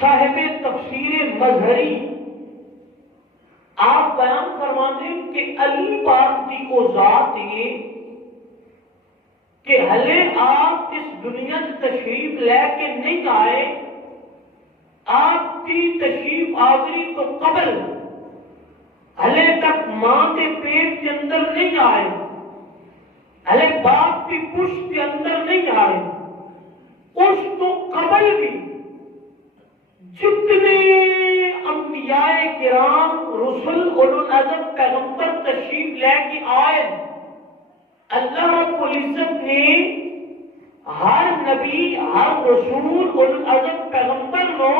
صاحب تفسیر مظہری آپ بیان فرماتے کہ علی پاک کی کو ذات یہ کہ ہلے آپ اس دنیا سے تشریف لے کے نہیں آئے، آپ کی تشریف آوری تو قبل ہلے تک ماں کے پیٹ کے اندر نہیں آئے، ہلے باپ کی پشت کے اندر نہیں آئے، اس تو قبل بھی جتنے انبیاء کرام رسل اولو العزم پیغمبر تشریف لے کے آئے، اللہ رب العزت نے ہر نبی ہر رسول اولو العزم پیغمبر کو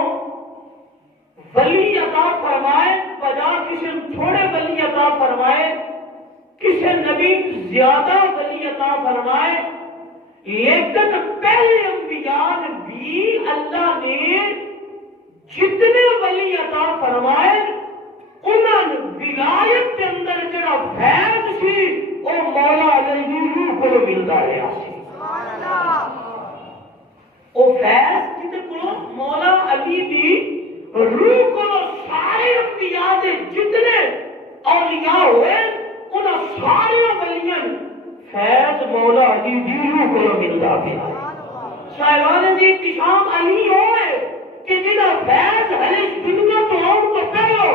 ولی عطا فرمائے، بجا کسی تھوڑے ولی عطا فرمائے، کسی نبی زیادہ ولی عطا فرمائے، لیکن پہلے انبیاء بھی اللہ نے جتنے ولی عطا فرمائے انہوں نے ولایت کے اندر جڑا فیض سی وہ مولا علی روح کو ملتا رہا سی، وہ فیض جتے کو مولا علی دی روح کو سارے انبیاء دے جتنے اولیاء ہوئے انہوں سارے ولیاں فیض مولا علی دی روح کو ملتا رہا۔ صاحبان دی احتشام علی ہوئے کہ جنہاں فیض ہر اس دنیا تو آن تو پہلو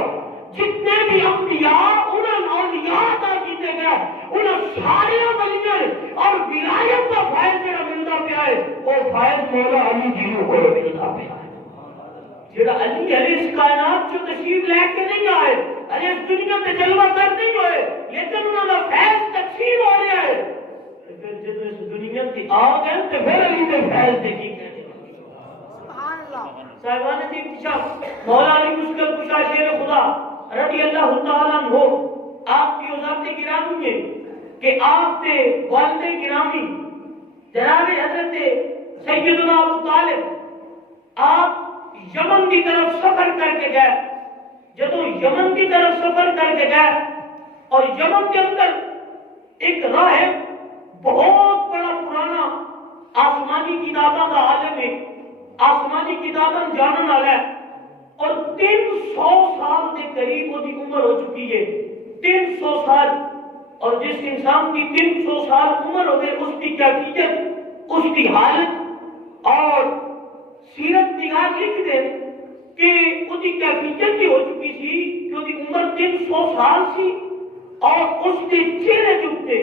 جتنے بھی انبیاء انہاں اولیاء عطا کیتے گئے انہاں سارے ولیاں اور ولایت کا فیض جڑا ملتا پیا ہے وہ فیض مولا علی جی کو ملتا پیا ہے، جڑا علی ہر اس کائنات جو تشریف لے کے نہیں آئے، ہر اس دنیا میں جلوہ گر نہیں ہوئے، لیکن انہاں کا فیض تقسیم ہو رہا ہے، پھر جب اس دنیا کی آ گئے تو پھر علی کے فیض دے کی صاحبان جی پیچھا مولا علی مشکل کشا شیر خدا رضی اللہ تعالیٰ عنہ آپ کی ذات گرامی ہے کہ آپ کے والد گرامی جناب حضرت سیدنا ابو طالب آپ یمن کی طرف سفر کر کے گئے، جب یمن کی طرف سفر کر کے گئے اور یمن کے اندر ایک راہب بہت بڑا پرانا آسمانی کتابوں کا عالم ہے، آسمانی کتاباں جانن والا ہے اور 300 سال کے قریب وہ دی عمر ہو چکی ہے، 300 سال، اور جس انسان کی 300 سال عمر ہو گئے اس کی کیفیت، اس کی حالت اور سیرت نگار لکھ دے کہ اس کی کیفیت کی ہو چکی تھی کہ اس کی عمر 300 سال سی اور اس کے چہرے جھکتے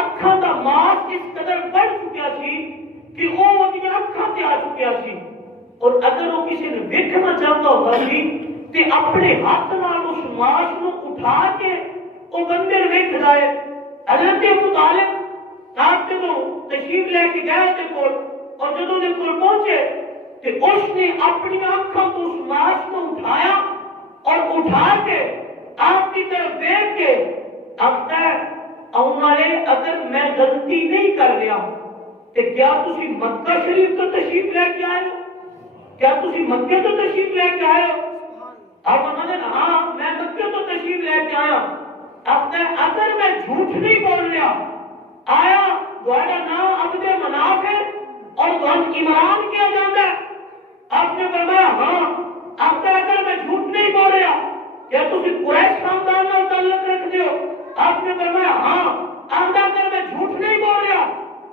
اکھاں دا ماس اس قدر بڑھ چکیا سی کہ وہ اپنی اکھاں تے آ چکیا سی، اور اگر وہ کسی نے ویکھنا چاہتا ہوتا سی تے اپنے ہاتھ نال اس ماس کو اٹھا کے وہ بندے ویکھ رہے۔ حضرت ابو طالب آپ جدوں تشریف لے کے گئے تے کول اور جدوں دے کول پہنچے تے اس نے اپنی اکھاں تو اس ماس کو اٹھایا اور اٹھا کے آپ کی طرف دیکھ کے آخدا ہے اونالے اگر میں غلطی نہیں کر رہا کہ کیا تسی مکہ شریف تو تشریف لے کے آئے ہو، کیا تسی مکہ تو تشریف لے کے آئے ہو؟ آپ نے ہاں میں مکہ تو تشریف لے کے آیا، اگر میں جھوٹ نہیں بول رہا آیا تھوڑا نام عبد مناف ہے اور تم عمران کیا جاتا ہے؟ آپ نے فرمایا ہاں، اگر میں جھوٹ نہیں بول رہا کیا تسی قریش خاندان نال تعلق رکھتے ہو؟ آپ نے فرمایا ہاں، اگر میں جھوٹ نہیں بول رہا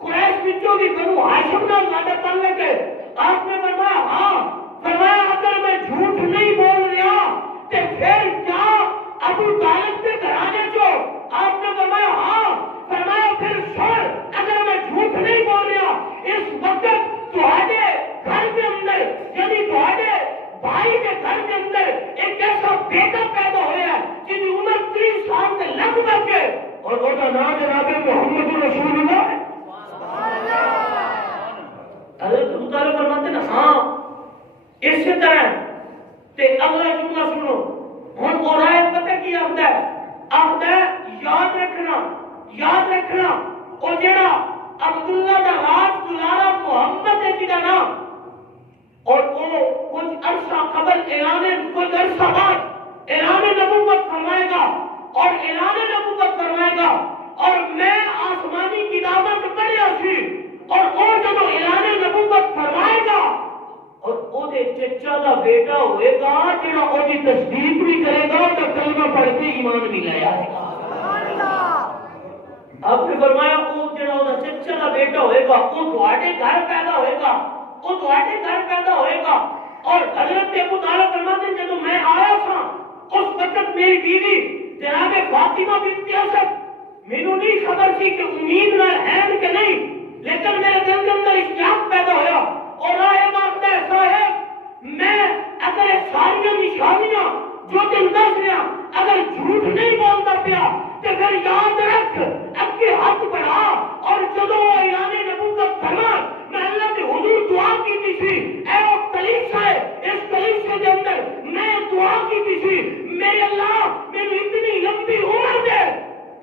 قریش بچوں کی بنو ہاشم نال زیادہ تعلق ہے؟ آپ نے فرمایا ہاں، فرمایا اگر میں جھوٹ نہیں بول رہا تو پھر کیا ابو طالب کے گھرانے جو؟ آپ نے فرمایا ہاں، فرمایا پھر سن اگر میں جھوٹ نہیں بول رہا اس وقت تہاڈے گھر کے اندر یعنی تہاڈے بھائی کے گھر کے اندر ایک ایسا بیٹا پیدا ہوا ہے جن کی عمر 30 سال سے لگ بھگ ہے اور وہ کا نام جناب محمد رسول اللہ ہے۔ حضرت ابو طالب فرماتے ہیں ہاں اسی طرح تے اگلا جملہ سنو ہن اور آئے پتہ کی آخدا ہے یاد رکھنا وہ جڑا عبداللہ دا راج دلارا محمد ہے جدا نام اور وہ کچھ عرصہ قبل کچھ عرصہ بعد اعلان نبوت فرمائے گا اور اعلان نبوت فرمائے گا اور میں آسمانی کتابوں سے پڑھیا سی اور وہ جب اعلان نبوت فرمائے گا اور او دے چچا دا بیٹا ہوئے گا جڑا او دی تصدیق بھی کرے گا تو کلمہ پڑھ کے ایمان بھی لے آئے گا. آپ نے فرمایا او جڑا او دا چچا دا بیٹا ہوئے گا او تواڈے گھر پیدا ہوئے گا, او تواڈے گھر پیدا ہوئے گا. اور حضرت ابو طالب فرماتے ہیں جب میں آیا تھا اس وقت میری بیوی جناب فاطمہ بنت اسد مینوں نہیں خبر تھی کہ امید نہ ہے کہ نہیں, لیکن میرے دل کے اندر اشتیاق پیدا ہوا اور رائے مانگتا ایسا ہے میں اگر ساری نشانیاں جو دن دس رہا اگر جھوٹ نہیں بولتا پیا تو پھر یاد رکھ اب کے ہاتھ بڑھا. اور جدو اعلان نبوت فرما میں اللہ کے حضور دعا کی تھی اے وہ کلیسا ہے اس کلیسے کے اندر میں دعا کی تھی میرے اللہ میری اتنی لمبی عمر دے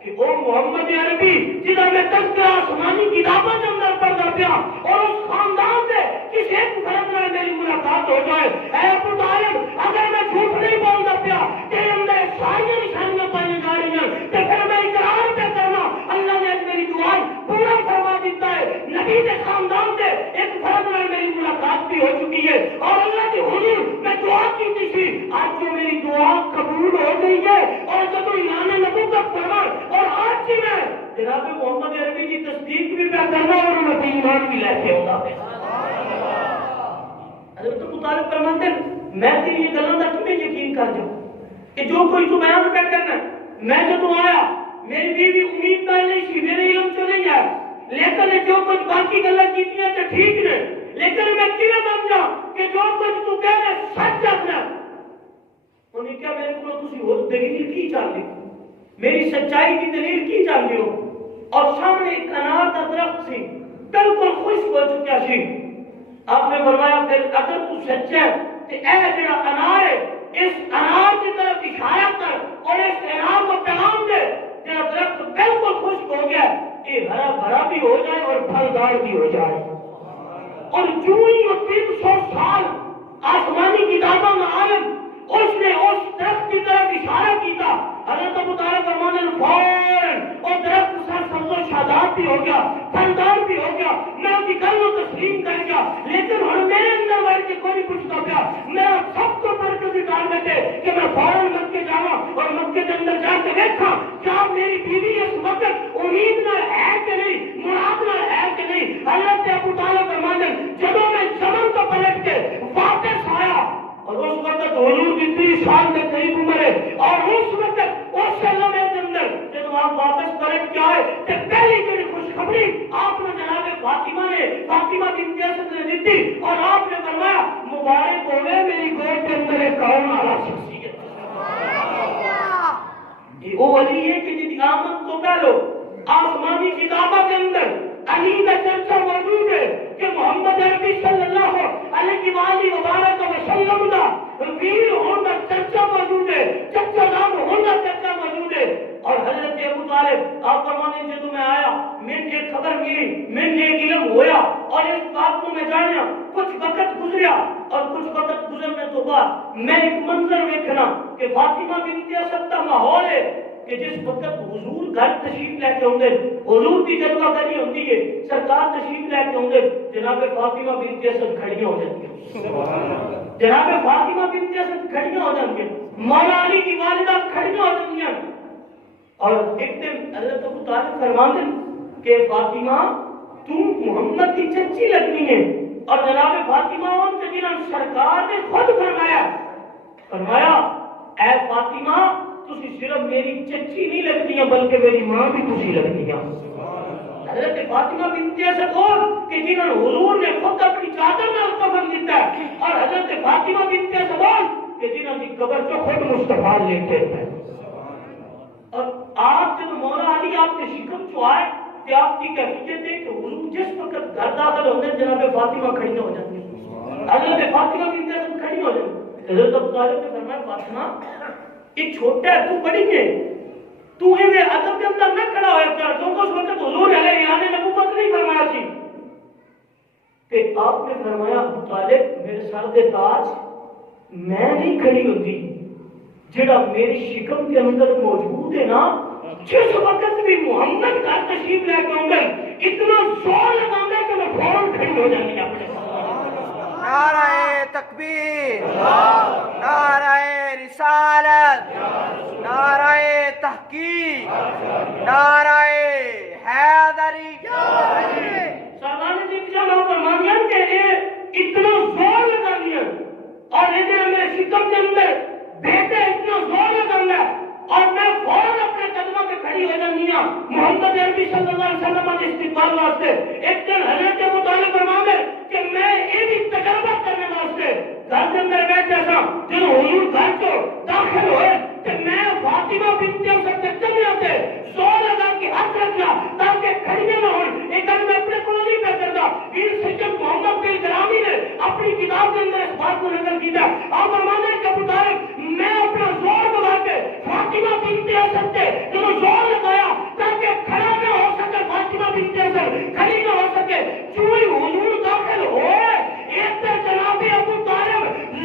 کہ وہ محمد عربی جنہاں میں تذکرہ آسمانی کتابوں کے اندر پڑھتا پیا اور اس خاندان سے کسی ایک فرد میں میری ملاقات ہو جائے. اے ابو طالب اگر میں جھوٹ نہیں بولتا پیا تیرے اندر ساری نشانیاں پائی جا رہی ہیں تو پھر میں اقرار پہ کرنا اللہ نے میری دعا پورا فرما دیتا ہے. نبی کے خاندان سے ایک فرد میں میری ملاقات بھی ہو چکی ہے اور اللہ کے حضور میں دعا کی تھی آج جو میری دعا قبول ہو گئی ہے اور جب اعلان نبوت فرما اور آج ہی میں جناب محمد عربی کی تصدیق بھی میں کرنا اور نبی ایمان بھی لیتے ہوگا. حضرت ابو طالب فرماتے ہیں میں تیری یہ گلاں دا کیویں یقین کر جاؤں کہ جو کوئی تو بیان کر کرنا میں جدوں آیا میری بیوی امید نہ نہیں سی میرے علم چ نہیں آیا لیکن جو کچھ باقی گلاں کیتیاں تے ٹھیک نے لیکن میں کیویں سمجھا کہ جو کچھ تو کہنا سچ ہے. انہیں کیا میرے کو تسی ہو دلیل کی چاہتے میری سچائی کی دلیل کی چاہتے ہو. اور سامنے ایک انار کا درخت سی بالکل خشک ہو چکا سی. آپ نے فرمایا پھر اگر تو سچا ہے تو اے جڑا انار ہے اس انار کی طرف اشارہ کر اور اس انار کو پیغام دے جڑا درخت بالکل خشک ہو گیا یہ ہرا بھرا بھی ہو جائے اور پھلدار بھی ہو جائے. اور جو ہی وہ 300 سال آسمانی کتابوں میں عالم اس نے اس درخت کی طرف اشارہ کیتا حضرت ابو طالب فرمانے فوراً اور درخت سر سبز و شاداب بھی ہو گیا پھلدار بھی ہو گیا. میں ان کی گل کو تسلیم کر گیا لیکن ہر میرے اندر بڑھ کے کوئی پوچھتا پیا میرا سب کو مرکزی ٹارگٹ ہے کہ میں فوراً مکے جاواں اور مکے کے اندر جا کے دیکھاں کیا میری بیوی اس وقت امید نہ ہے کہ نہیں مراد نہ ہے کہ نہیں. حضرت ابو طالب فرماتے جب میں زمن کو پلٹ کے واپس آیا اور اس وقت حضور کی 30 سال کے قریب عمر ہے اور اس وقت اس لمحے کے اندر جب آپ واپس پلٹ کے آئے تو پہلی میری خوشخبری آپ نے جناب فاطمہ بنت اسد نے دی اور آپ نے فرمایا مبارک ہوئے میری گود کے اندر ایک کون والا شخصیت یہ وہ ولی ہے کہ جن کی آمد تو پہلو آسمانی کتابوں کے اندر علی کا چرچا موجود ہے کہ محمد عربی صلی اللہ علیہ وآلہ وسلم کا ویر ہونا چرچا موجود ہے چچا نام ہونا چرچا موجود ہے. اور حضرت ابو طالب آپ فرمانے جدوں میں آیا میں نے خبر ملی میں نے علم ہویا اور اس بات کو میں جانیا کچھ وقت گزریا اور کچھ وقت گزرنے تو بعد میں ایک منظر دیکھنا کہ فاطمہ بنت اسد کا ماحول ہے کہ جس وقت حضور گھر تشریف لے کے ہوندے حضور کی جلوہ گری ہوندی ہے سرکار تشریف لے کے ہوندے جناب فاطمہ بنت اسد کھڑیاں ہو جاتی ہیں جناب فاطمہ بنت اسد کھڑیاں ہو جاتی ہیں مولا علی کی والدہ کھڑیاں ہو جاتی ہیں. اور ایک دن حضرت ابو طالب فرماتے ہیں کہ فاطمہ تم محمد کی چچی لگنی ہے اور جناب فاطمہ ان کے جنہاں سرکار نے خود فرمایا اے فاطمہ تسی صرف میری چچی نہیں لگتی ہیں بلکہ میری ماں بھی تسی لگتی ہیں. حضرت فاطمہ بنت اسد کہ جنہوں حضور نے خود اپنی چادر میں کفن دیتا ہے اور حضرت فاطمہ بنت اسد کہ جنہوں کی قبر کو خود مصطفیٰ لیتے ہیں. اور آپ جب مولا علی آپ کے شکم چو آئے کہ آپ کی کیفیت ہے کہ حضور جس وقت گھر داخل ہوتے ہیں جناب فاطمہ کھڑی ہو جاتی ہیں حضرت فاطمہ بنت اسد کھڑی ہو جاتی ہیں. حضرت ابو طالب نے فرمایا فاطمہ یہ چھوٹا ہے تو بڑی ہے تو انہیں ادب کے اندر نہ کھڑا ہویا کر جو اس وقت حضور علیہ اعلان نبوت نہیں فرمایا سی کہ آپ نے فرمایا ابو طالب میرے سر دے تاج میں نہیں کھڑی ہوتی جڑا میری شکم کے اندر موجود ہے نا جس وقت بھی محمد کا تشریف لے کے اندر اتنا زور لگانا کہ میں فوراً کھڑی ہو جاتی اپنے نعرہ تکبیر، نعرہ رسالت، نعرہ تحقیق، نعرہ حیدری۔ سرکار جی جب فرمانیاں کہ اتنا زور لگانیاں اور ادھر میں شکم کے اندر بیٹے اتنا زور لگانا اور میں فوراً اپنے قدموں پہ کھڑی ہو جانی ہوں محمد عربی صلی اللہ علیہ وسلم کے استقبال واسطے۔ ایک دن حضرت ابو طالب فرمانے کہ میں یہ بھی تجربہ کرنے واسطے گھر کے اندر بیٹھا تھا، جب حضور گھر کو داخل ہوئے کہ میں فاطمہ بنت اسد کے چلے آتے زور لگا کے ہاتھ رکھنا تاکہ کھڑیاں نہ ہوں۔ ایک دن میں اپنے کو نہیں کہہ کرتا، ویر سید محمد بن گرامی نے اپنی کتاب کے اندر اس بات کو نقل کیا۔ آپ فرمانے کہ ابو طالب میں اپنا زور لگا کے فاطمہ بنت اسد کے جو زور لگایا تاکہ کھڑا نہ ہو سکے، فاطمہ بنت اسد کھڑی نہ ہو سکے۔ جو ہی حضور داخل ہوئے ایک سے جناب ابو طالب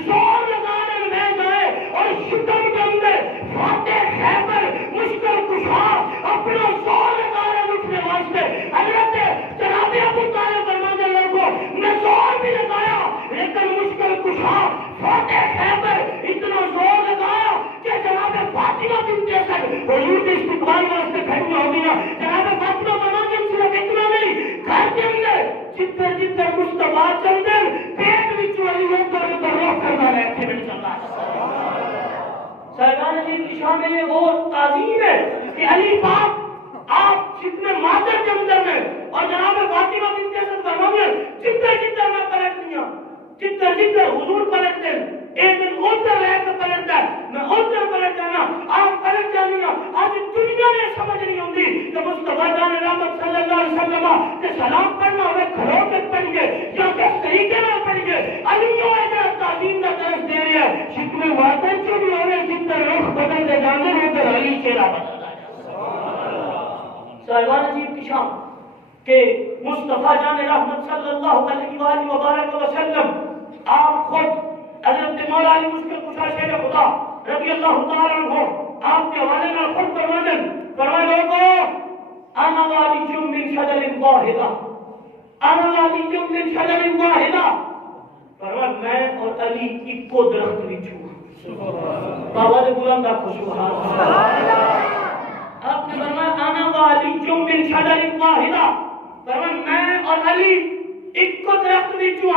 زور لگانے میں گئے اور شکم کے اندر فاتح خیبر مشکل کشا اپنا زور لگانے اٹھنے واسطے حضرت جناب ابو طالب فرمانے لوگوں میں زور بھی لگایا لیکن مشکل کشا فاتح خیبر اتنا زور لگایا کہ جناب فاطمہ بنت اسد حضور کے استقبال واسطے کھڑی ہو گیا۔ جناب فاطمہ فرمانے صرف اتنا نہیں، گھر کے اندر جتنے جتنے مصطفیٰ چلتے پیٹ وچوں علی اکبر کو روک کرنا رہتے ہیں۔ سرکار علی کی شان میں یہ وہ تعظیم ہے کہ علی پاک آپ جتنے مادر کے اندر میں اور جناب فاطمہ بنت اسد فرمانے جتنے جتنے میں پلٹ دیا جتنے جتنے حضور پلٹتے ہیں ایک دن ادھر رہ کے پلٹتا ہے میں ادھر پلٹ جانا آپ پلٹ جانی آج دنیا نے سمجھ نہیں ہوتی کہ مصطفیٰ جان رحمت صلی اللہ علیہ وسلم کے سلام پڑھنا ہوئے کھڑوں کے پڑھیں گے یا کس طریقے میں پڑھیں گے۔ علی جو ایسا تعظیم کا درس دے رہے ہیں شکل واطن جو بھی ہوئے جتنے رخ بدل دے جانے ہیں تو علی چہرہ بدل جائے۔ سرکار عزیز کی شان کہ مصطفیٰ جان رحمت صلی اللہ علیہ وآلہ وبارک وسلم آپ خود حضرت مولا علی مشکل کشا شیر خدا رضی اللہ تعالیٰ عنہ آپ کے حوالے میں خود فرمانے لوگوں انا والی جم من شجر واحدہ انا والی جم من شجر واحدہ فرمایا میں اور علی ایکو درخت نیچو بابا نے بلند آپ کو سبحان اللہ۔ آپ نے فرمایا انا والی جم من شجر واحدہ فرمایا میں اور علی ایکو درخت نیچو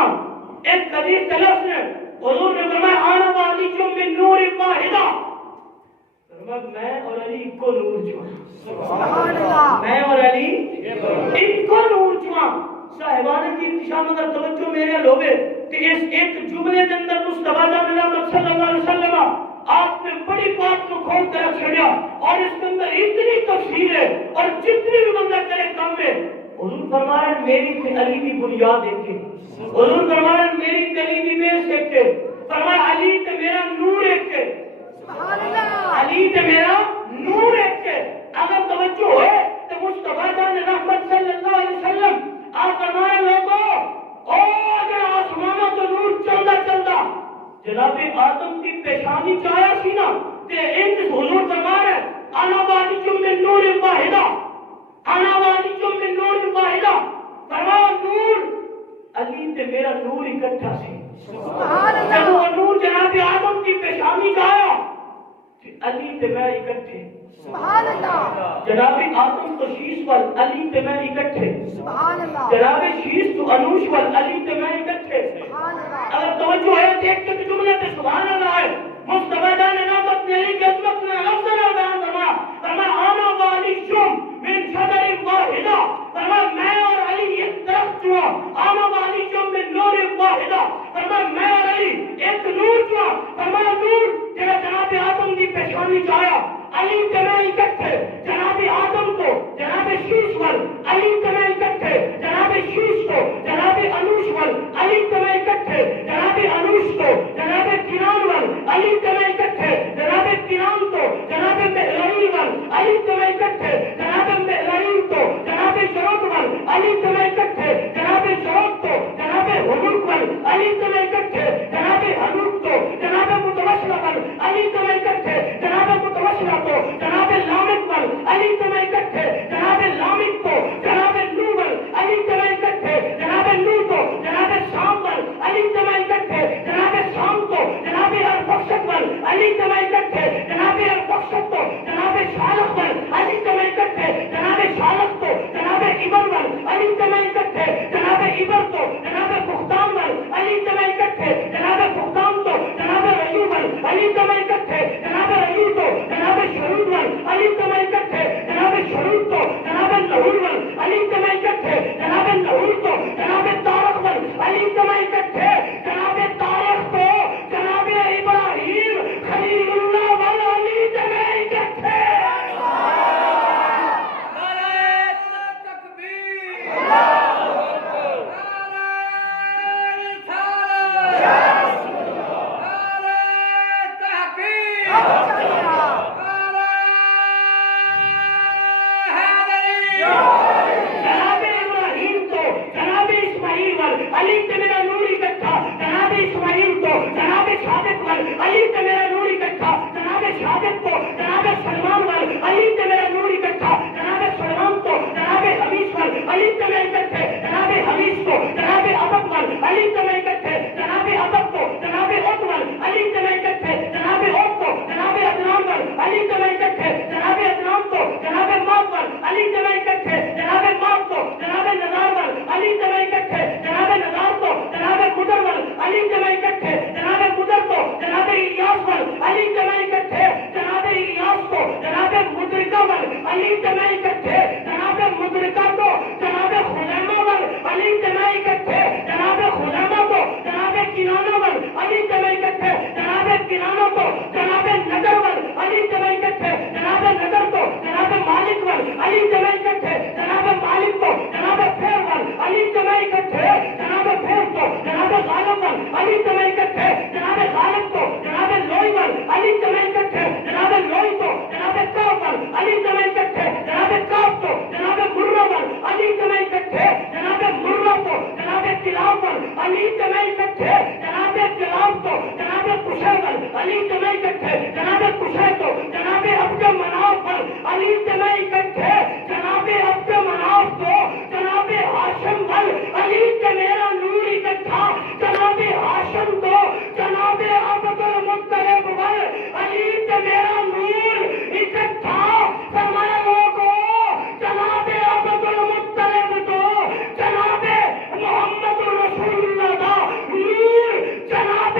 ایک حدیث تلفظ نے حضور نے فرمایا آنا والی جو من نور واحدہ فرمایا میں اور علی کو نور چوا میں اور علی ایک کو نور چوا۔ صاحبان کی انتشام اگر توجہ میرے لوگے کہ اس ایک جملے کے اندر مصطفیٰ صلی اللہ علیہ وسلم آپ نے بڑی بات کو کھول کر چھڑیا اور اس کے اندر اتنی تفصیل ہے اور جتنی بھی بندہ کرے کم ہے۔ حضور فرما رہے میری علی کی بنیاد دیکھیں، حضور فرما رہے میری علی کی بیس ایک کے فرمایا علی تے میرا نور ایک کے علی تے میرا نور ایک کے۔ اگر توجہ ہے تو مصطفیٰ جان رحمت صلی اللہ علیہ وسلم آپ فرمائے لوگوں او اگر آسمانوں تو نور چلدا چلدا جناب آدم کی پیشانی چاہیا سی نا تے ایک حضور فرما رہے انا والی جو من نور واحدہ انا والی جو من نور واحدہ فرمایا نور علی تے میرا نور اکٹھا سی۔ جب وہ نور جناب آدم کی پیشانی کا آیا علی تے میں اکٹھے جناب آدم تو شیش وال علی تے میں اکٹھے جناب شیش تو انوش وال علی تے میں اکٹھے۔ اگر توجہ ہے دیکھ کے جملے تے سبحان اللہ ہے مصطفیٰ جان رحمت نے علی کی عظمت نے لفظ نہ بیان فرمایا آنا والی شم من شجر واحدہ فرمایا میں اور علی ایک درخت ہوا آنا والی شم من نور واحدہ فرمایا میں اور علی ایک نور ہوا فرمایا نور جناب آدم کی پیشانی چاہیا علی تمہیں اکٹھے جناب آدم کو جناب شیش ول علی تمہیں اکٹھے جناب شیش کو جناب انوش ول علی تمہیں اکٹھے جناب انوش کو جناب کنان ول علی تمہیں اکٹھے جناب کنان کو جناب مہرعین ول علی تمہیں اکٹھے جناب مہرعین کو جناب شروط ول علی تمہیں اکٹھے جناب شروط کو جناب حنوک ول علی تمہیں اکٹھے جناب حنوک کو جناب متوسل ول علی تمہیں اکٹھے جناب متوسل علی تمہیں کٹھے جناب عبر تو جناب فختام ول علی تمہیں کٹھے جناب فختام تو جناب رجوع ول علی تمہیں کٹھے جناب رجوع تو جناب شرود ول علی تمہیں کٹھے جناب شرود تو جناب لہور ول علی تمہیں کٹھے جناب لہور تو جناب تارق ول علی تمہیں کٹھے جناب تارق تو جناب ابراہیم خلیل اللہ ول علی تمہیں کٹھے علی سے میرا نور اکٹھا جناب اسماعیل تو جناب شہادت ول علی سے میرا نور اکٹھا جناب شہادت تو جناب سلمان ول علی سے میرا نور اکٹھا جناب سلمان تو جناب حمیش ول علی سے میں اکٹھے جناب حمیش تو جناب ابب ول علی سے میں اکٹھے جناب ابب تو جناب عد ول علی سے میں اکٹھے جناب عد تو جناب عدنان ول علی سے میں اکٹھے جناب عدنان تو جناب ماد ول علی سے میں اکٹھے جناب ماد تو جناب نزار ول علی سے میں اکٹھے جناب نزار تو جناب مدر ول علی سے میں اکٹھے جناب مدر تو جناب الیاس ول علی سے میں اکٹھے جناب الیاس تو جناب مدرکہ ول علی سے میں اکٹھے جناب مدرکہ تو جناب خزیمہ ول علی سے میں اکٹھے جناب خزیمہ تو جناب کنانہ ول علی سے میں اکٹھے جناب کنانہ تو جناب نگر ول علی سے میں اکٹھے جناب نگر تو جناب مالک ول علی سے میں اکٹھے جناب مالک تو جناب پھیر ول علی سے میں اکٹھے جناب پھیر تو جناب غالب ول علی سے میں اکٹھے جناب غالب تو جناب لوئی ول علی سے میں اکٹھے جناب لوئی تو جناب کاف ول علی سے میں اکٹھے جناب کاف تو جناب مرہ ول علی سے میں اکٹھے جناب مرہ تو جناب کلاب ول علی سے میں اکٹھے جناب کلاب تو جناب قشے ول علی سے میں اکٹھے جناب قشے تو جناب عبد مناف ول علی سے میں اکٹھے جناب عبد مناف تو جناب ہاشم ول علی سے میرا نور اکٹھا جناب ہاشم تو جناب عبد المطلب ول علی سے میرا نور اکٹھا فرمایا لوگوں جناب عبد المطلب تو جناب محمد رسول اللہ دا نور جناب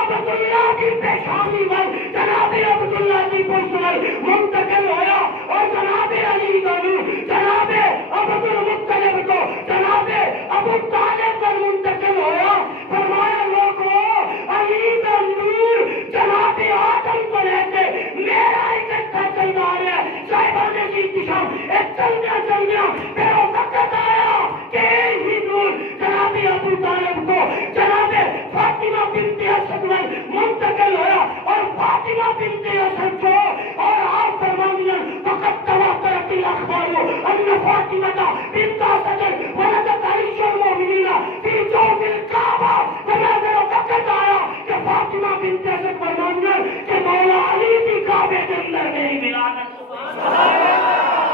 عبداللہ کی پیشانی ول جناب عبداللہ کی پشت ول منتقل ہویا اور جناب علی کا نور جناب عبد المطلب تو جناب ابو طالب پر منتقل ہویا فرمایا لوگوں علی کا نور جناب آدم کو لے کے میرا اکٹھا چل رہا ہے صاحبان کی اتشام چل گیا پھر وہ وقت آیا کہ ہی نور جناب ابو طالب کو جناب فاطمہ بنت اسد ول منتقل ہویا اور فاطمہ بنت اسد کو اور آپ فرمانیاں فقط تواترت الاخبار ان فاطمہ بنت اسد ولدت عائشہ المؤمنین فی جوف الکعبہ فرمایا وقت آیا کہ فاطمہ بنت اسد فرمانیاں کہ مولا علی کی کعبے کے اندر میری ولادت سبحان اللہ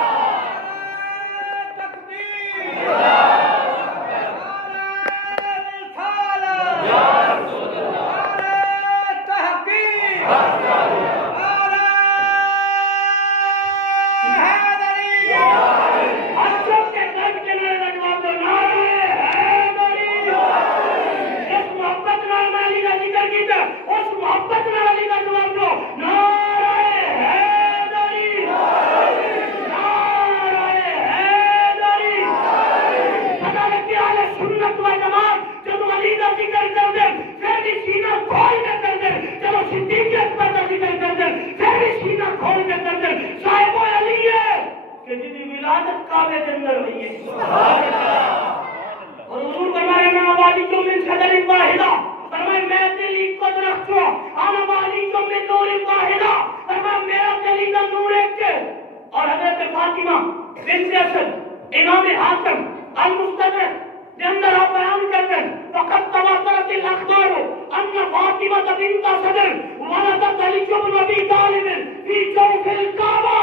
امام حاتم المستدرک کے اندر آپ بیان کرتے ہیں فقط تواترت الاخبار ان فاطمہ بنت صدر ولدت علی بن ابی طالب فی جوف الکعبہ.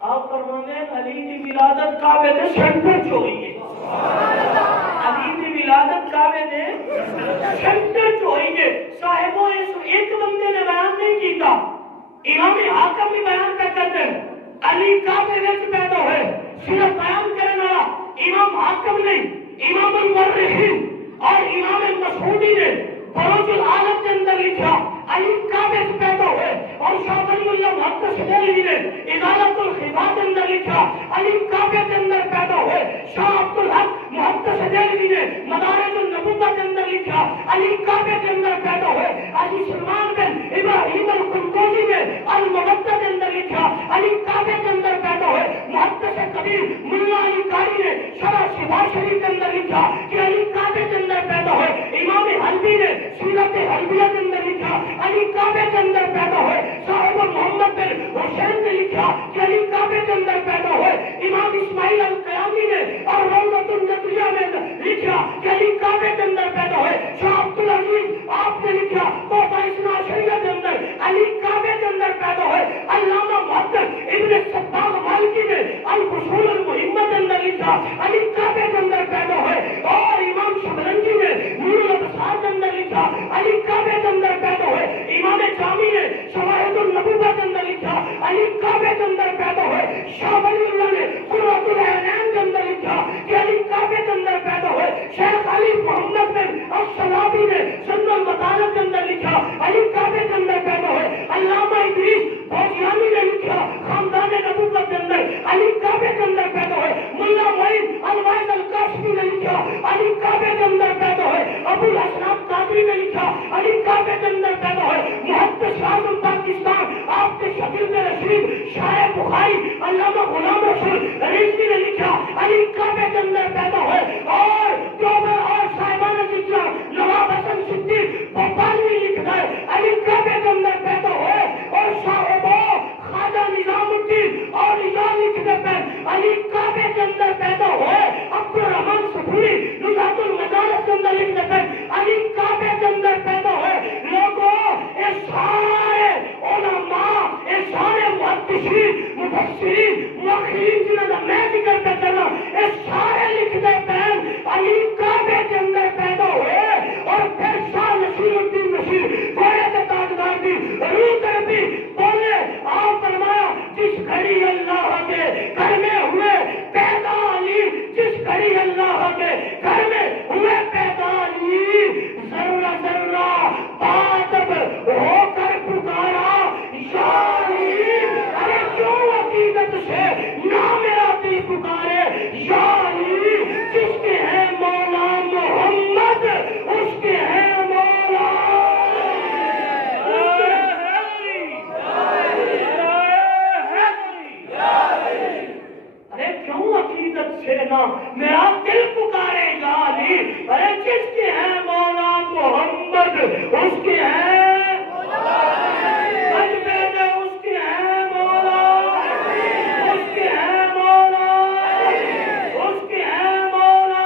آپ فرماتے ہیں علی کی ولادت کعبے میں سینٹر جو ہوئی ہے. علی کی ولادت کعبے میں سینٹر جو ہوئی ہے. صاحبوں ایک بندے نے بیان نہیں کیتا, امام حاتم بھی بیان کرتے ہیں علی کعبے میں پیدا ہوئے. صرف بیان کرنے والا امام مورخین اور امام مسعودی نے بروج العالم کے اندر لکھا علی کعبے سے پیدا ہوئے، اور شاہ ولی اللہ محدث دہلوی نے ازالۃ الخفا کے اندر لکھا علی کعبے کے اندر پیدا ہوئے، شاہ عبد الحق محدث دہلوی نے مدارج النبوہ کے اندر لکھا علی کعبے کے اندر پیدا ہوئے، علی سلمان بن ابراہیم القرطبی نے المودہ کے اندر لکھا علی کعبے کے اندر پیدا ہوئے، محدث کبیر ملا علی قاری نے شرح شفا شریف کے اندر لکھا کہ علی کعبے کے اندر پیدا ہوئے، امام حلبی نے سیرت حلبیہ کے اندر لکھا علی کعبے کے اندر پیدا ہوئے، صاحب محمد بن حسین نے لکھا کہ علی کعبے کے اندر پیدا ہوئے، امام اسماعیل القیامی نے اور روضۃ النبیہ میں لکھا کہ علی کعبے کے اندر پیدا ہوئے، شاہ عبد العزیز آپ نے لکھا توفہ اثنا عشریہ کے اندر علی کعبے کے اندر پیدا ہوئے، علامہ محدث ابن صباغ مالکی نے الفصول المہمہ کے اندر لکھا علی کعبے کے اندر پیدا ہوئے، اور امام شبرنجی نے نور الابصار کے اندر لکھا علی کعبے کے اندر پیدا ہوئے، امام جامی نے شواہد النبوہ کے اندر لکھا علی کعبے کے اندر پیدا ہوئے، شاہ ولی اللہ نے قرۃ العینین کے اندر لکھا کہ علی کعبے کے اندر پیدا ہوئے، شیخ علی محمد بن الصلابی نے سند المطالب کے اندر لکھا علی کعبے کے اندر پیدا ہوئے، علامہ ادریس بوجیانی نے لکھا خاندان نبوت کے اندر علی کعبے کے اندر پیدا ہوئے، ملا معین الواحد القاسمی نے لکھا علی کعبے کے اندر پیدا ہوئے، ابو الحسن قادری نے لکھا علی کعبے کے اندر پیدا ہوئے، محدث اعظم پاکستان آپ کے شکیل رشید شاہ بخاری علامہ غلام رسول رضوی نے لکھا علی کعبے کے اندر پیدا ہوئے، اور دیوبند اور صاحبان ذکر نواب حسن صدیق بھوپالوی لکھ گئے علی کعبے کے اندر پیدا ہوئے، اور صاحب خواجہ نظام الدین اور نظام لکھ گئے علی کعبے کے اندر پیدا ہوئے، عبد الرحمن صفوری نزہت المدارس کے اندر لکھ گئے علی کعبے کے اندر پیدا ہوئے۔ لوگوں اے سارے علماء، اے سارے محدثین مفسرین مؤخرین جنہوں میں ذکر پہ کرنا، اے سارے لکھ گئے بہن علی کعبے کے اندر پیدا ہوئے، اور پھر شاہ نصیر الدین نصیر گوڑے کے تاجدار بھی روح کربی بولے آپ فرمایا جس گھڑی اللہ کے گھر میں ہوئے پیدا علی، جس گھڑی اللہ کے گھر میں ہوئے پیدا علی، ذرہ ذرہ باتب ہو کر پکارا یا علی، ارے کیوں عقیدت سے نہ میرا دل پکارے یا علی، جس کے ہے مولا محمد اس کے ہے مولا، ارے کیوں عقیدت سے نہ میرا دل پکارے یا علی، ارے جس کے ہے مولا محمد اس کے ہے اس کے ہے مولا، اس کے ہے مولا، اس کے ہے مولا۔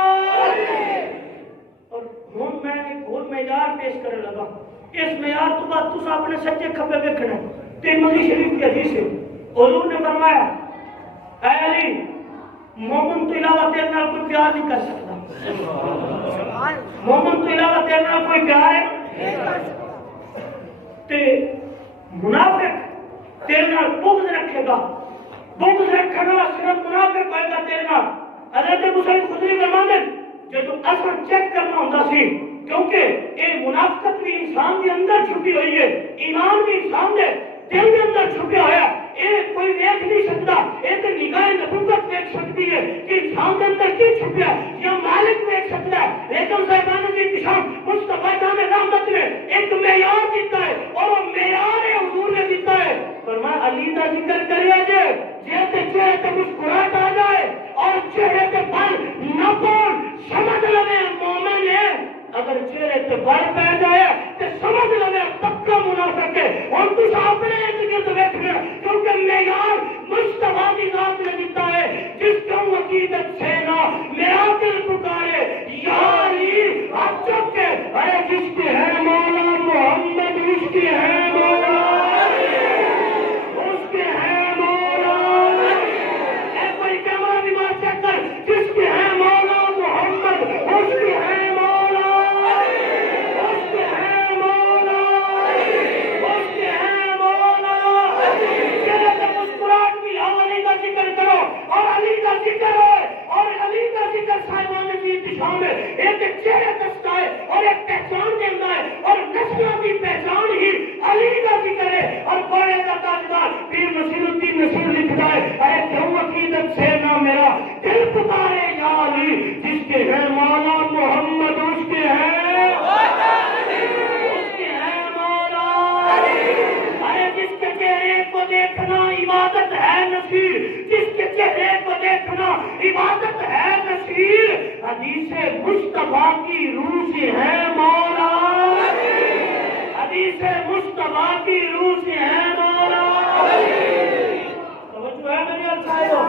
اور ہوں میں ایک اور معیار پیش کرنے لگا، اس معیار تو بعد تو اپنے سچے کھبے دیکھنا ترمذی شریف کی حدیث ہے، حضور نے فرمایا اے علی مومن تو علاوہ تیرے نال کوئی پیار نہیں کر سکتا، مومن تو علاوہ تیرے نال کوئی پیار ہے تے منافق تیرے نال بغض رکھے گا، بغض رکھنے والا صرف منافق ہوئے گا تیرے نال۔ حضرت ابو سعید خدری فرماتے جب اثر چیک کرنا ہوتا سی، کیونکہ یہ منافقت بھی انسان کے اندر چھپی ہوئی ہے، ایمان بھی انسان کے دل کے اندر چھپیا ہوا ہے، یہ کوئی دیکھ نہیں سکتا، یہ تو نگاہ نبوت دیکھ سکتی ہے کہ انسان کے اندر کیا چھپیا ہے، یا مالک دیکھ سکتا ہے، لیکن صاحبان کی انتشام مصطفیٰ جان رحمت نے ایک معیار دیتا ہے، اور وہ معیار حضور نے دیتا ہے، فرمایا علی کا ذکر کریا جے چہرے تے مسکراہٹ آ جائے اور چہرے تے بل نہ پڑ، سمجھ لے مومن ہے، اگر چہرے تے بل پہ جائے تو سمجھ لے پکا منافق ہے۔ اور تو اپنے ارد دیکھنا، کیونکہ معیار مصطفیٰ کی ذات نے دیتا ہے، جس کو عقیدت سے نہ میرا دل پکارے یا علی، اب چک کے ارے جس کے ہے مولا محمد اس کے ہے مولا، اس کے ہے مولا، اے کوئی کیمرہ بھی مار چیک کر، جس کے ہے مولا محمد اس کے ہے مولا، اس کے ہے مولا، اس کے ہے مولا۔ چہرے پہ مسکراہٹ بھی ہم علی کا ذکر کرو، اور علی کا ذکر ہو، اور علی کا ذکر صاحبان کی انتشام میں ایک تاجدار پیر نصیر الدین نصیر لکھتا ہے اے کیوں عقیدت سے نہ میرا دل پکارے یا علی جس کے ہے مولا محمد اس کے ہے مولا ارے جس کے چہرے کو دیکھنا عبادت ہے نصیر جس کے چہرے کو دیکھنا عبادت ہے نصیر حدیث مصطفیٰ کی روح سے ہے مولا حدیث مصطفیٰ کی روح سے ہے مولا توجہ ہے میری الفائیوں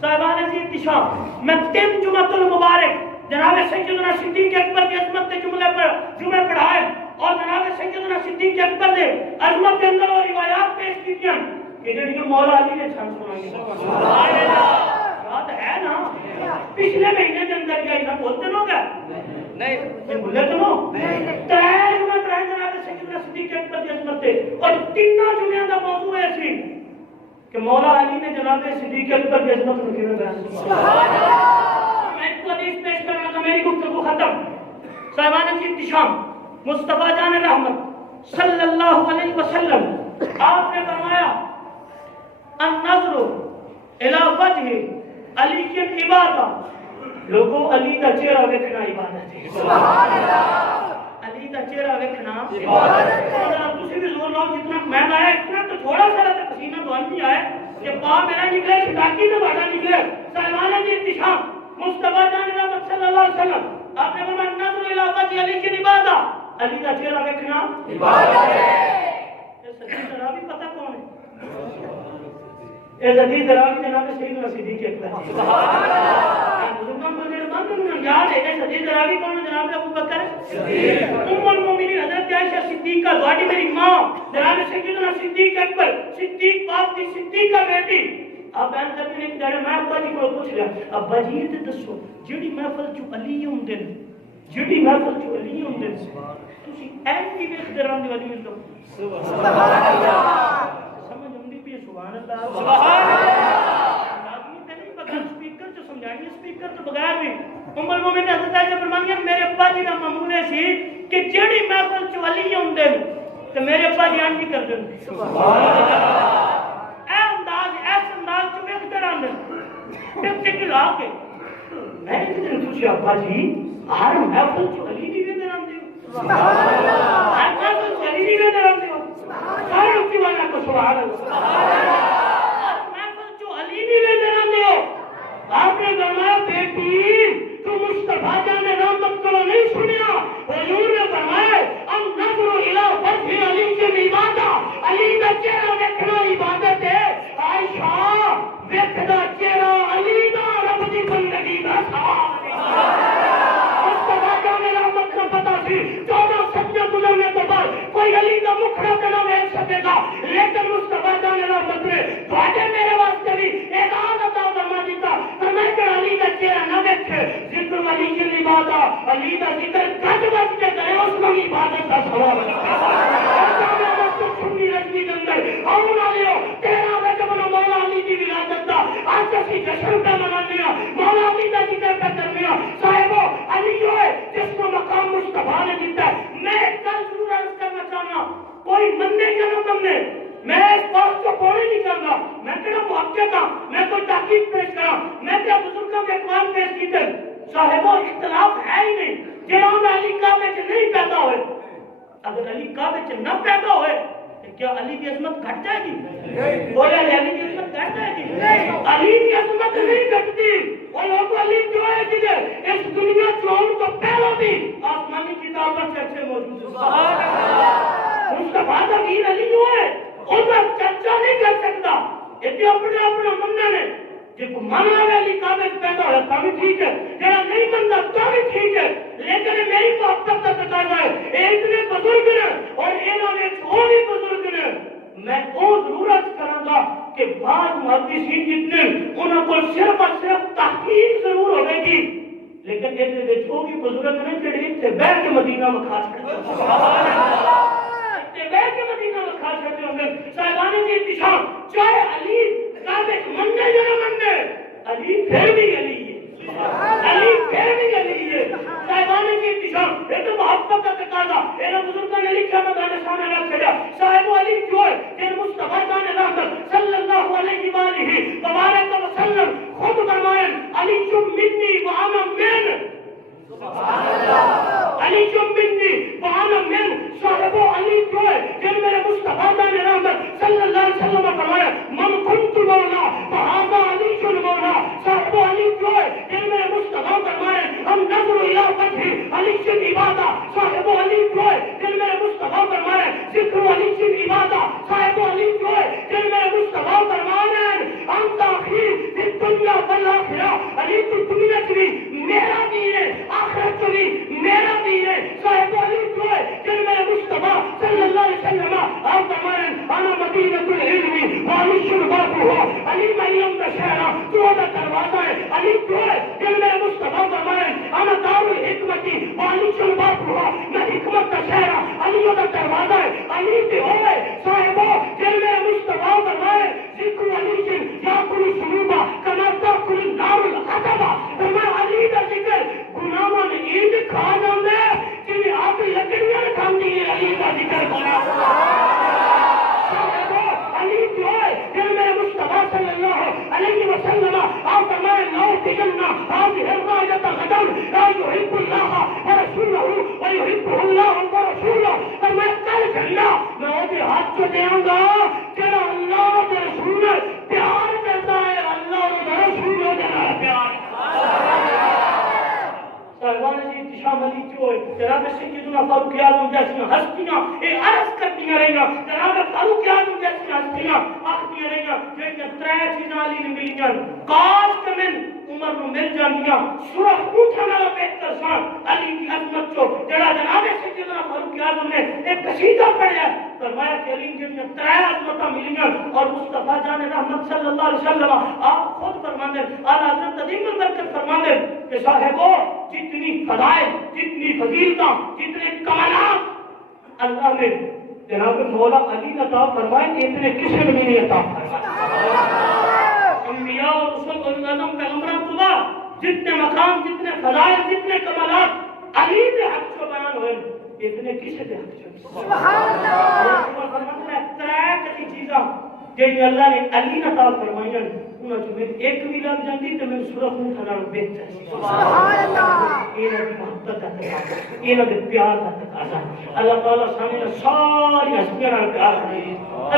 صاحبان عزیز احتشام میں 3 جمعۃ المبارک جناب سیدنا صدیق اکبر کی عظمت کے جمعے پڑھائے اور جناب سیدنا صدیق اکبر نے عظمت کے اندر اور روایات پیش کی کہ جڑی مولا علی نے چھان سنائی سبحان اللہ یاد ہے نا پچھلے مہینے کے اندر کیا نہ بولتے ہو گا نہیں بھولے تو ہو ترائے جمعے پڑھائے جناب سیدنا صدیق اکبر کی عظمت سے اور تینوں جمعوں کا موضوع ایسی کہ مولا علی نے جناب صدیق اکبر کی عظمت کو کیوں بیان سبحان اللہ میں ایک حدیث پیش کرنا تھا میری گفتگو ختم صاحبان کی احتشام مصطفیٰ جان رحمت صلی اللہ علیہ وسلم آپ نے فرمایا النظر الی وجہ علی کی عبادت لوگوں علی کا چہرہ دیکھنا عبادت ہے سبحان اللہ علی کا چہرہ دیکھنا عبادت ہے تسی بھی زور لاؤ جتنا میں آیا اتنا تو تھوڑا سا پسینہ تو نہیں آیا کہ پاؤں میرا نکلے چھٹاکی سے بڑا نکلے صاحبان کی احتشام مصطفیٰ جان رحمت صلی اللہ علیہ وسلم آپ نے فرمایا النظر الی وجہ علی کی عبادت علی کا چہرہ دیکھنا عبادت ہے یہ سچی طرح بھی پتہ کون ہے اے حدیث راوی جناب سیدنا صدیق اکبر سبحان اللہ بزرگوں کو دیر بند انہوں یاد ہے کہ حدیث راوی کون ہے جناب ابو بکر صدیق ام المومنین حضرت عائشہ صدیقہ گواڈی میری ماں جناب سیدنا صدیق اکبر صدیق باپ کی صدیقہ بیٹی آپ بیان کرتے ہیں کہ میں ابا جی کو پوچھ لیا ابا جی یہ دسو جڑی محفل چ علی ہوندے جڑی محفل چ علی ہوندے تسی ایسی ویکھدے رہندے علی ہوں سبحان اللہ سمجھ اندی پی سبحان اللہ سبحان اللہ آدمی تے نہیں پتہ سپیکر چ سمجھانی سپیکر تو بغیر بھی ام المومنین حضرت عائشہ فرمانی میرے ابا جی دا معمول سی کہ جڑی محفل چ علی ہوندے تے میرے ابا جی آنٹی کر دین سبحان اللہ اے انداز چ ویکھدے رہندے ٹک ٹک لا کے میں نے پوچھا ابا جی ہر محفل چ علی دی ویندے رہندے سبحان اللہ ہر محفل چ علی دی ویندے رہندے سارے اسی والا کو سبحان اللہ محفل چ علی دی ویندے رہندے آپ نے فرمایا بیٹی تو مصطفیٰ جان رحمت کو نہیں سنیا حضور نے فرمایا النظر الی وجہ علی کی عبادت علی کا چہرہ دیکھنا عبادت ہے عائشہ ویکھدا چہرہ علی دا رب دی بندگی دا ثواب مصطفیٰ جان رحمت کو پتہ سی 14 صدیاں گزرنے کے بعد کوئی علی کا مکھڑا تے نہ دیکھ سکے گا لیکن مصطفیٰ جان رحمت نے تواڈے میرے واسطے بھی اعزاز عطا فرما دیتا میں علی کا چہرہ نہ دیکھے ذکر علی کی عبادت علی کا ذکر گج بج کے کرے اس میں عبادت کا ثواب ہے سنی رجوی کے اندر آؤ نہ لیو تیرا رجب مولا علی کی ولادت دا آج اسی جشن پہ منانے مولا علی کا ذکر پہ کرنے صاحبو علی جو ہے جس کو مقام مصطفیٰ نے دیتا ہے میں کل ضرور عرض کرنا چاہنا کوئی مننے یا نہ مننے میں اس بات کو پوری نہیں کرنا میں کہنا محقق ہاں میں کوئی تحقیق پیش کرا میں کیا بزرگوں کے اقوال پیش کیتے صاحبوں اختلاف ہے ہی نہیں جناب علی کعبے سے نہیں پیدا ہوئے اگر علی کعبے سے نہ پیدا ہوئے تو کیا علی کی عظمت گھٹ جائے گی بولے علی کی عظمت گھٹ جائے گی علی کی عظمت نہیں گھٹتی وہ لوگ علی جو ہے جنہیں اس دنیا چون کو پہلے بھی آسمانی کتابوں سے اچھے موجود سبحان اللہ مصطفیٰ کا دین علی جو ہے ان کا چرچا نہیں کر سکتا یہ اپنے اپنے مننے نے جب مانا علی کعبے سے پیدا ہوا تو بھی ٹھیک ہے جڑا نہیں منتا تو بھی ٹھیک ہے لیکن میری محبت کا تقاضا ہے اتنے بزرگ ہیں اور انہوں نے وہ بھی بزرگ ہیں میں وہ ضرورت کروں گا کہ بعض محدثین جتنے انہوں کو صرف اور صرف تحقیق ضرور ہوگی گی لیکن یہ جو بھی بزرگ ہیں جڑے اتنے بیٹھ کے مدینہ میں خاص کرتے سبحان اللہ بیٹھ کے مدینہ میں خاص کرتے ہوں گے صاحبان کی احتشام چاہے علی کعبے مننے یا نہ مننے علی پھر بھی علی ہے علی پھر بھی علی ہے صاحبان کی احتشام یہ تو محبت کا تقاضا یہ بزرگوں نے لکھا میں نے سامنے رکھ دیا صاحب علی جو ہے کہ مصطفیٰ جان رحمت صلی اللہ علیہ وآلہ وبارک وسلم خود فرمائیں علی منی وانا من، سبحان اللہ، علی منی وانا من، صاحب علی جو ہے جن میرے مصطفیٰ جان رحمت صلی اللہ علیہ وسلم فرمایا من کنت مولا فہذا علی مولا، صاحب علی جو ہے جن میرے مصطفیٰ فرمائے ہم نظر الی وجہ علی عبادہ، صاحب علی جو ہے جن میرے مصطفیٰ فرمائے ذکر علی عبادہ، صاحب علی جو ہے جن میرے مصطفیٰ فرمائے انت اخی فی الدنیا والآخرہ، علی تو دنیا کی میرا دین ہے، آخرت کی میرا دین ہے، صاحب علی جو ہے جن میرے مصطفیٰ صلی اللہ علیہ وسلم آپ فرمائے انا مدینۃ العلم وعلی بابہ، علی میں علم کا شہر تو کا دروازہ ہے، علی جو ہے جن میرے مصطفیٰ فرمائے انا دار الحکمت وعلی بابہ، میں حکمت کا شہر علی کا دروازہ ہے، علی بھی ہوئے صاحبہ جن میرے مصطفیٰ فرمائے ذکر علی جن یاکل سنوبہ کما تاکل النار الحطبہ، میں علی کا ذکر گناہوں نے عید کھا جاندے جنہیں آپ لکڑیاں کھاندی ہیں، علی کا ذکر کرنا علی جو ہے جن میرے مصطفیٰ صلی اللہ علیہ وسلم آپ فرمائے لو تجنہ هذه الراية غدا لا يحب الله ورسوله ويحبه الله ورسوله، فرمائے کل جھنڈا میں وہ ہاتھ کو دوں گا جڑا اللہ کے رسول پیار کرتا ہے، اللہ اور رسول کا پیار سرگان جی دشام علی جو ہے جناب سیدنا فاروق اعظم جیسی ہستیاں یہ عرض کرتی رہی، جناب فاروق اعظم جیسی ہستیاں آختی رہی کہ ترے چیزاں علی نے ملی جان، کاش کہ میں عمر کو مل جاندیاں سرخ اونٹاں نال بہتر سان علی کی عظمت چو جڑا جناب سیدنا فاروق اعظم نے ایک قصیدہ پڑھیا فرمایا کہ علی نے ترے عظمتاں ملیاں اور مصطفیٰ جان رحمت صلی اللہ علیہ وسلم آپ خود فرماندے اعلی حضرت عظیم البرکت فرماندے کہ صاحبو جتنی فضائل جتنی فضیلتاں جتنے کمالات اللہ نے جناب مولا علی عطا فرمائے اتنے کسی نے نہیں عطا فرمائے، انبیاء اور رسول اعظم پیغمبران تو بعد جتنے مقام جتنے فضائل جتنے کمالات علی کے حق سے بیان ہوئے اتنے کسی کے حق سے سبحان اللہ، ترے کسی چیزاں جی اللہ نے علی عطا فرمائیں انہاں جو میں ایک بھی لگ جاندی تے میں سورہ اونٹ نال بہتر سبحان اللہ، یہ نبی محبت کا تقاضا، یہ نبی پیار کا تقاضا، اللہ تعالیٰ سامنے ساری ہستیاں نال پیار کرے،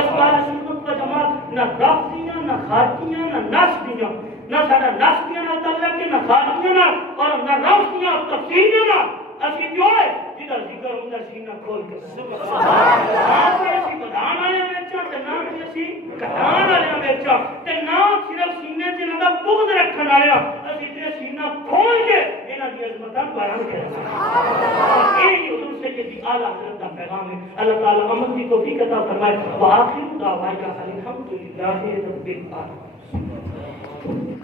اسبار سنت و جماعت نہ رافضیاں نہ خارجیاں نہ نسبیاں، نہ سارا نسبیاں نال تعلق ہے نہ خارجیاں نال اور نہ رافضیاں اور تفسیریاں نال، اسی جو ہے جدا ذکر ہوندا سینہ کھول کے سبحان اللہ، اسی بدان والے وچ تے نہ اسی کٹان والے وچ تے نہ صرف سینے وچ نہ بغض رکھن والے اسی تے سینہ کھول کے انہاں دی عظمتاں بیان کریں سبحان اللہ، یہ حضور سیدی اعلی حضرت کا پیغام ہے، اللہ تعالی عمل کی توفیق عطا فرمائے، واخر دعوانا الحمدللہ رب العالمین۔